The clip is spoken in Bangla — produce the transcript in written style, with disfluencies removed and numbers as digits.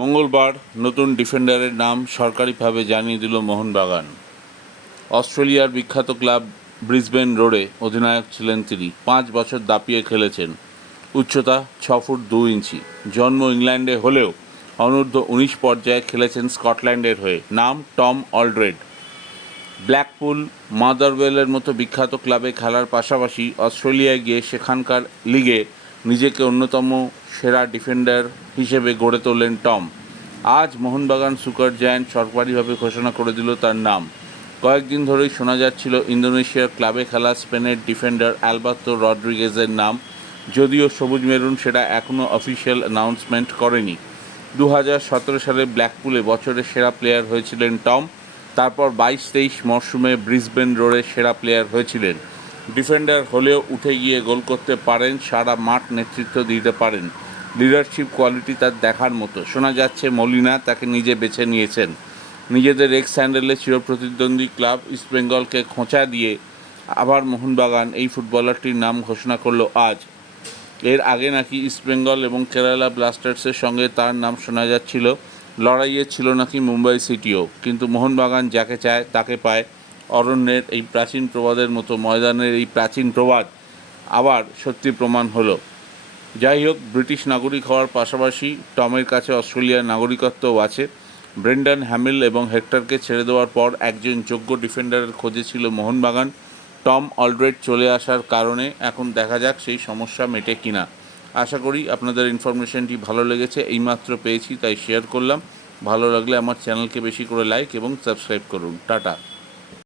মঙ্গলবার নতুন ডিফেন্ডারের নাম সরকারিভাবে জানিয়ে দিল মোহনবাগান। অস্ট্রেলিয়ার বিখ্যাত ক্লাব ব্রিসবেন রোডে অধিনায়ক ছিলেন তিনি। 5 বছর দাপিয়ে খেলেছেন। উচ্চতা 6 ফুট 2 ইঞ্চি। জন্ম ইংল্যান্ডে হলেও অনূর্ধ্ব-19 পর্যায়ে খেলেছেন স্কটল্যান্ডের হয়ে। নাম টম অলড্রেড। ব্ল্যাকপুল, মাদারওয়েলের মতো বিখ্যাত ক্লাবে খেলার পাশাপাশি অস্ট্রেলিয়ায় গিয়ে সেখানকার লিগে নিজেকে অন্যতম সেরা ডিফেন্ডার হিসেবে গড়ে তোলেন টম। আজ মোহনবাগান সুপার জায়ান্ট সরকারিভাবে ঘোষণা করে দিল তার নাম। কয়েকদিন ধরেই শোনা যাচ্ছিল ইন্দোনেশিয়ার ক্লাবে খেলা স্পেনের ডিফেন্ডার আলবার্তো রড্রিগেজের নাম, যদিও সবুজ মেরুন সেটা এখনও অফিসিয়াল অ্যানাউন্সমেন্ট করেনি। 2017 সালে ব্ল্যাকপুলে বছরের সেরা প্লেয়ার হয়েছিলেন টম। তারপর 22-23 মরশুমে ব্রিসবেন রোডের সেরা প্লেয়ার হয়েছিলেন। ডিফেন্ডার হলেও উঠে গিয়ে গোল করতে পারেন, সারা মাঠ নেতৃত্ব দিতে পারেন। লিডারশিপ কোয়ালিটি তার দেখার মতো। শোনা যাচ্ছে মলিনা তাকে নিজে বেছে নিয়েছেন। নিজেদের এক্স স্যান্ডেলে চিরপ্রতিদ্বন্দ্বী ক্লাব ইস্টবেঙ্গলকে খোঁচা দিয়ে আবার মোহনবাগান এই ফুটবলারটির নাম ঘোষণা করল আজ। এর আগে নাকি ইস্টবেঙ্গল এবং কেরালা ব্লাস্টার্সের সঙ্গে তার নাম শোনা যাচ্ছিল। লড়াইয়ে ছিল নাকি মুম্বাই সিটিও, কিন্তু মোহনবাগান যাকে চায় তাকে পায়। অরণ্যের এই প্রাচীন প্রবাদের মতো ময়দানের এই প্রাচীন প্রবাদ আবার সত্যি প্রমাণ হলো। যাই হোক, ব্রিটিশ নাগরিক হওয়ার পাশাপাশি টমের কাছে অস্ট্রেলিয়ার নাগরিকত্বও আছে। ব্রেন্ডন হ্যামিল এবং হেক্টরকে ছেড়ে দেওয়ার পর একজন যোগ্য ডিফেন্ডারের খোঁজে ছিল মোহনবাগান। টম অলড্রেড চলে আসার কারণে এখন দেখা যাক সেই সমস্যা মেটে কিনা। আশা করি আপনাদের ইনফরমেশনটি ভালো লেগেছে। এইমাত্র পেয়েছি তাই শেয়ার করলাম। ভালো লাগলে আমার চ্যানেলকে বেশি করে লাইক এবং সাবস্ক্রাইব করুন। টাটা।